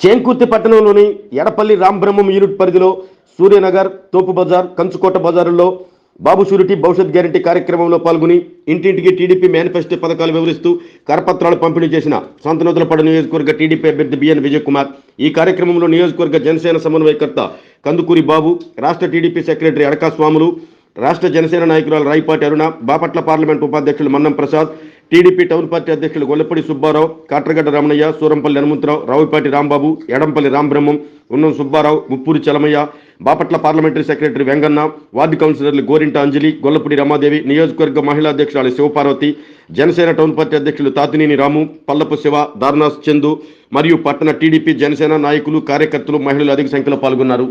చేంకుర్తి పట్టణంలోని ఎడపల్లి రాంబ్రహ్మం యూనిట్ పరిధిలో సూర్యనగర్ తోపు బజార్ కంచుకోట బజారుల్లో బాబు షూరిటీ భవిష్యత్ గ్యారంటీ కార్యక్రమంలో పాల్గొని ఇంటింటికి టీడీపీ మేనిఫెస్టో పథకాలు వివరిస్తూ కరపత్రాలు పంపిణీ చేసిన సంతనూతలపాడు నియోజకవర్గ టీడీపీ అభ్యర్థి బిఎన్ విజయ్ కుమార్ ఈ కార్యక్రమంలో నియోజకవర్గ జనసేన సమన్వయకర్త కందుకూరి బాబు రాష్ట్ర టీడీపీ సెక్రటరీ అడకా స్వాములు రాష్ట్ర జనసేన నాయకురాలు రాయిపాటి అరుణ బాపట్ల పార్లమెంట్ ఉపాధ్యక్షులు Mannam Prasad TDP town party అధ్యక్షులు Gollapudi Subbarao Katragadda Ramanaiah Surampalli Hanumantharao Ravupati Rambabu Edampalli Rambrahmam Unnam Subbarao Muppuri Chalamaiah Bapatla parliamentary secretary Venganna ward కౌన్సిలర్లు గోరింట అంజలి గొల్లపూడి రమాదేవి నియోజకవర్గ మహిళా అధ్యక్షురాలు శివపార్వతి జనసేన టౌన్ పార్టీ అధ్యక్షులు తాతినేని రాము పల్లపు శివ దారునాథ్ చందు మరియు పట్టణ టీడీపీ జనసేన నాయకులు కార్యకర్తలు మహిళలు అధిక సంఖ్యలో పాల్గొన్నారు.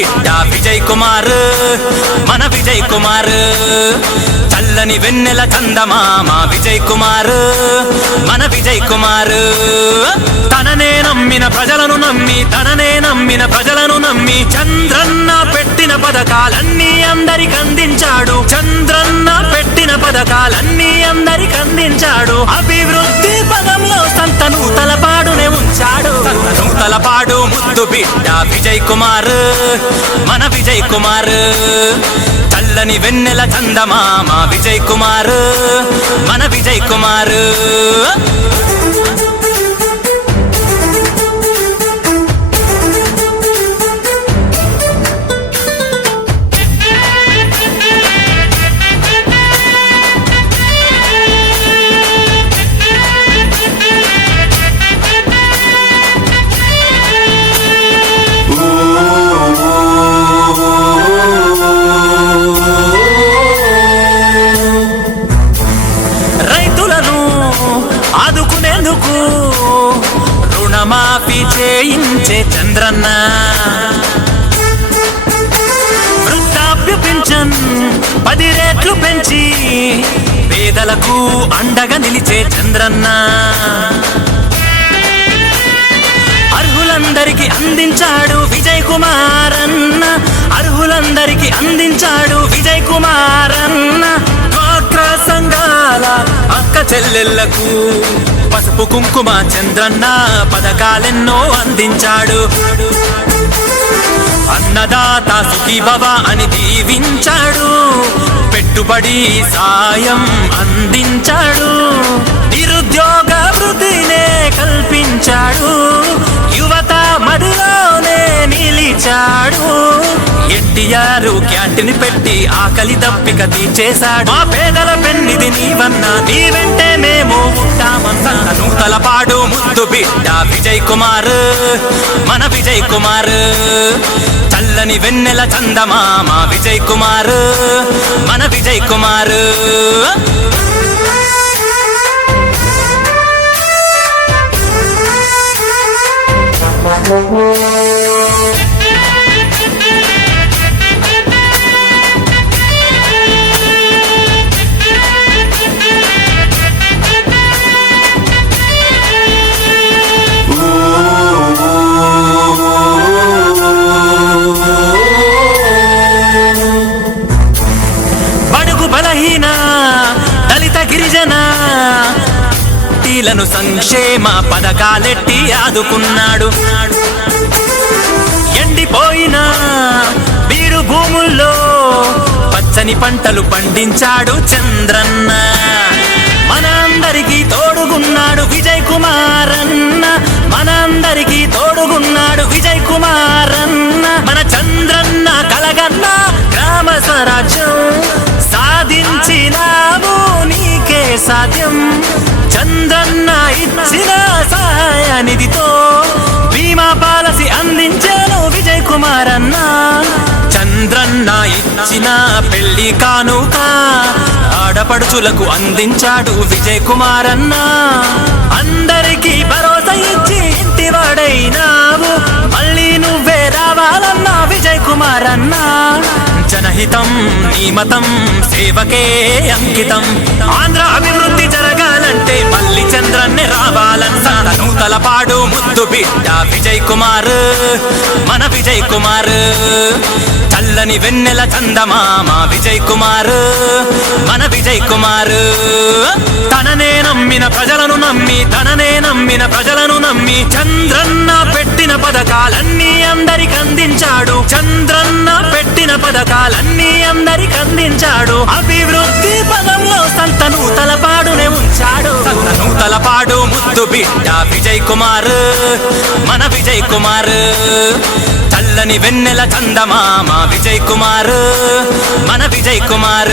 బిడ్డ విజయ్ కుమార్ మన విజయ్ కుమార్. చల్లని వెన్నెల చందమామ విజయ్ కుమార్ మన విజయ్ కుమార్. తననే నమ్మిన ప్రజలను నమ్మి తననే నమ్మిన ప్రజలను నమ్మి చంద్రన్న పెట్టిన పథకాలన్నీ అందరికి అందించాడు. చంద్రన్న పెట్టిన పథకాలన్నీ అందరికి అందించాడు. అభివృద్ధి పదంలో సంతను తలపా చేశాడు. తలపాడు ముద్దు బిడ్డ విజయ్ కుమార్ మన విజయ్ కుమార్. చల్లని వెన్నెల చందమామ విజయ్ కుమార్ మన విజయ్ కుమార్. పది రేట్లు పెంచి పేదలకు అండగా నిలిచే చంద్రన్న. అర్హులందరికి అందించాడు విజయ్ కుమార్ అన్న అర్హులందరికి అందించాడు విజయ్ కుమార్ అన్న డ్వాక్రా సంఘాల అక్క చెల్లెళ్ళకు పసుపు కుంకుమ చంద్రన్న పథకాలెన్నో అందించాడు. అన్నదాత సుఖీభవ అని దీవించాడు. పెట్టుబడి సాయం అందించాడు. నిరుద్యోగ వృద్ధినే కల్పించాడు. యువత మడిలోనే నిలిచాడు. ఎన్టీఆర్ క్యాంటీన్ పెట్టి ఆకలి దప్పిక తీర్చేశాడు. మా పేదల పెన్నిది నీవన్నా నీ వెంటే మేము ఉంటామన్నా. నూతలపాడు ముద్దు బిడ్డ విజయ్ కుమార్ మన విజయ్ కుమార్. చల్లని వెన్నెల చందమామ విజయ్ కుమార్ మన విజయ్ కుమార్ Thank you. గిరిజన టీలను సంక్షేమ పథకాలెట్టి ఆదుకున్నాడు. ఎండిపోయిన వీరు భూముల్లో పచ్చని పంటలు పండించాడు చంద్రన్న. మనందరికీ తోడుగున్నాడు విజయ్ కుమార్ అన్న మనందరికీ తోడుగున్నాడు విజయ్ కుమార్ అన్న మన చంద్రన్న కలగన్న గ్రామ స్వరాజ్యం సాధ్యం. చంద్రన్న ఇచ్చిన సహాయనిధితో బీమా పాలసీ అందించాను విజయ్ కుమార్ అన్న చంద్రన్న ఇచ్చిన పెళ్ళి కానుక ఆడపడుచులకు అందించాడు విజయ్ కుమార్ అన్న అందరికీ భరోసా ఇచ్చి ఇంటివాడైనావు మళ్ళీ నువ్వే రావాలన్నా విజయ్ కుమార్ అన్న జనహితం నీ సేవకే అంకితం ఆంధ్ర అభివృద్ధి జరగాలంటే మళ్ళీ చంద్రన్నే రావాలన్నా నూతల ముద్దు బిడ్డ విజయ్ కుమార్ మన విజయ్ కుమార్ చల్లని వెన్నెల చందమామ విజయ్ కుమార్. మన విజయ్ కుమార్. తననే నమ్మిన ప్రజలను నమ్మి తననే నమ్మిన ప్రజలను నమ్మి చంద్రన్న పెట్టిన పథకాలన్నీ అందరికి అందించాడు. చంద్రన్న పెట్టిన పథకాలన్నీ అందరికి అందించాడు. అభివృద్ధి పదంలో సంతను తలపాడునే ఉంచాడు. సంతను తలపాడు ముద్దు బిడ్డ విజయ్ కుమార్. మన విజయ్ కుమార్. చల్లని వెన్నెల చందమామ. విజయ్ కుమార్ మన విజయ్ కుమార్.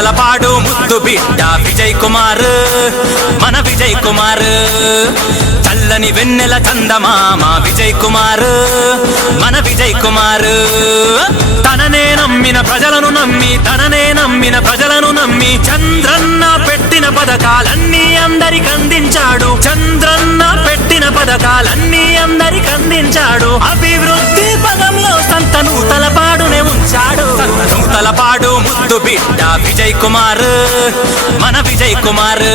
తలపాడు ముద్దు బిడ్డ విజయ్ కుమార్. మన విజయ్ కుమార్. చల్లని వెన్నెల చందమామ విజయ్ కుమార్. మన విజయ్ కుమార్. తననే నమ్మిన ప్రజలను నమ్మి తననే నమ్మిన ప్రజలను నమ్మి చంద్రన్న పెట్టిన పథకాలన్నీ అందరికి అందించాడు. చంద్రన్న పెట్టిన పథకాలన్నీ అందరికి అందించాడు. అభివృద్ధి పదంలో సంతను తలపాడునే ఉంచాడు. సంతను తలపాడు ముద్దు బిడ్డ విజయ్ కుమార్ మన విజయ్ కుమార్.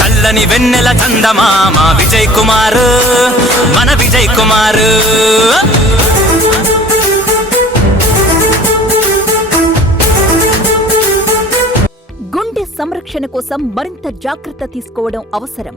చల్లని వెన్నెల చందమామ విజయ్ కుమార్ మన విజయ్ కుమార్. గుండె సంరక్షణ కోసం మరింత జాగ్రత్త తీసుకోవడం అవసరం.